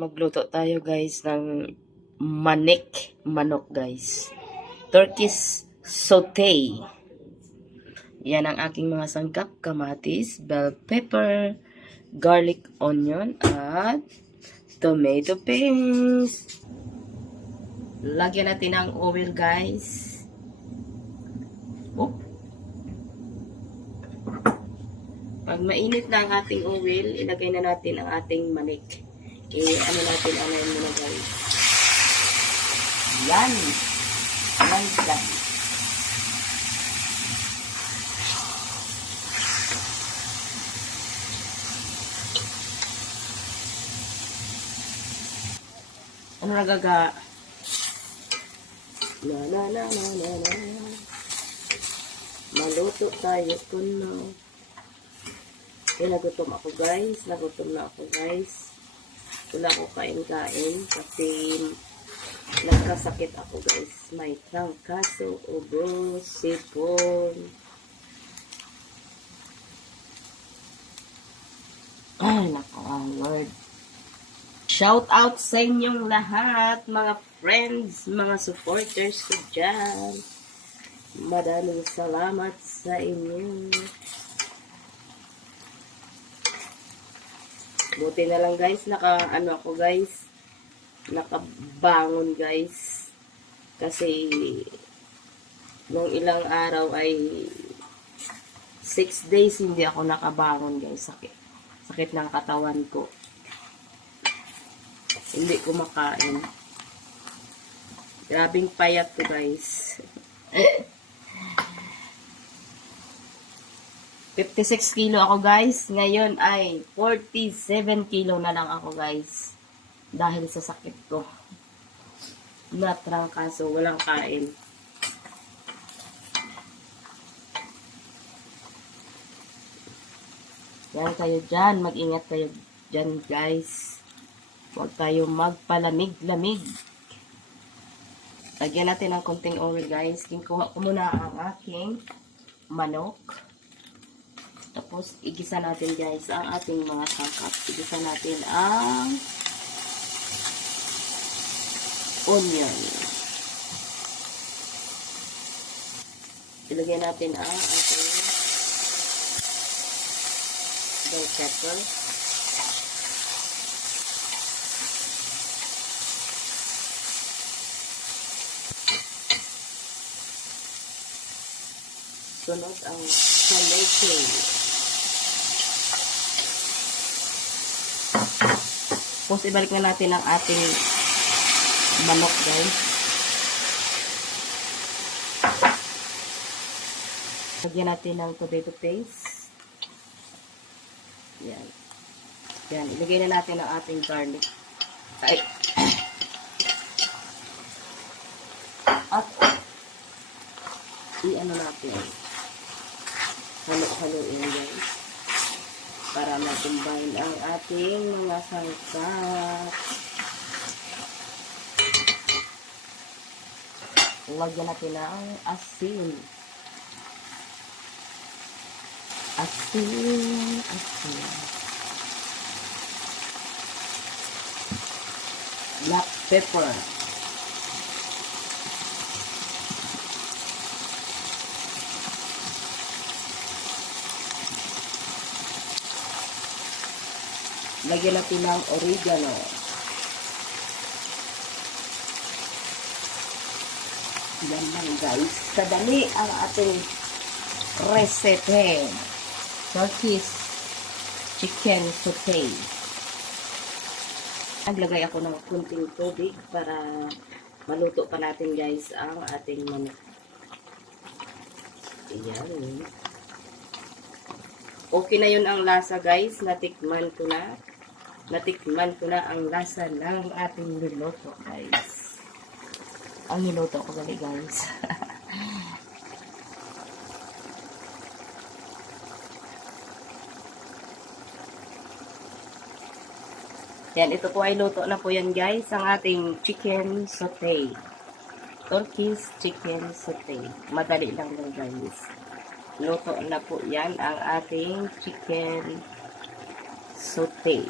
magluto tayo guys ng manik manok guys. Turkish saute. Yan ang aking mga sangkap. Kamatis, bell pepper, garlic onion, at tomato paste. Lagyan natin ng oil guys. Oh. Pag mainit na ang ating oil, ilagay na natin ang ating manik. Eh, ano natin, ano yun muna guys. Yan. Yan guys. Ano nagaga? Na na na na na na. Maluto tayo kuno. Okay, nagutom ako guys. Nagutom na ako guys. Wala ko kain-kain kasi nagkasakit ako guys. May trangkaso, ubo, sipon. Ay, nako ang Lord. Shout out sa inyong lahat, mga friends, mga supporters ko dyan. Maraming salamat sa inyo. Buti na lang guys, naka ano ako guys, nakabangon guys. Kasi nung ilang araw ay 6 days hindi ako nakabangon guys. Sakit. Sakit ng katawan ko. Hindi ko makain. Grabing payat ko guys. 56 kilo ako guys. Ngayon ay 47 kilo na lang ako guys. Dahil sa sakit ko. Natrangkaso, walang kain. Yan kayo dyan. Mag-ingat kayo dyan guys. Huwag tayo magpalamig-lamig. Lagyan natin ng konting oil guys. Kinuha ko muna ang aking manok. Tapos, igisa natin guys ang ating mga sangkap. Igisa natin ang onion. Ilagay natin ang ating bell pepper. Sunod ang salete. Tapos ibalik na natin ang ating manok guys. Lagyan natin ng tomato paste. Yan. Yan. Ilagay na natin ang ating garlic. Ay. At i-ano natin. Halo-haloin guys. Para mag-combine ang ating mga sangkap. Lagyan natin ng asin. Asin, asin. Black pepper. Lagyan natin ng oregano. Yan lang guys. Kadali ang ating recipe. Turkish chicken saute. Naglagay ako ng kunting tubig para maluto pa natin guys ang ating manok. Ayan. Okay na yun ang lasa guys. Natikman ko na. Natikman ko na ang lasa ng ating niloto guys. Ang niloto ko gali guys. Yan, ito po ay luto na po yan guys. Ang ating chicken saute. Turkish chicken saute. Madali lang lang guys. Luto na po yan ang ating chicken saute.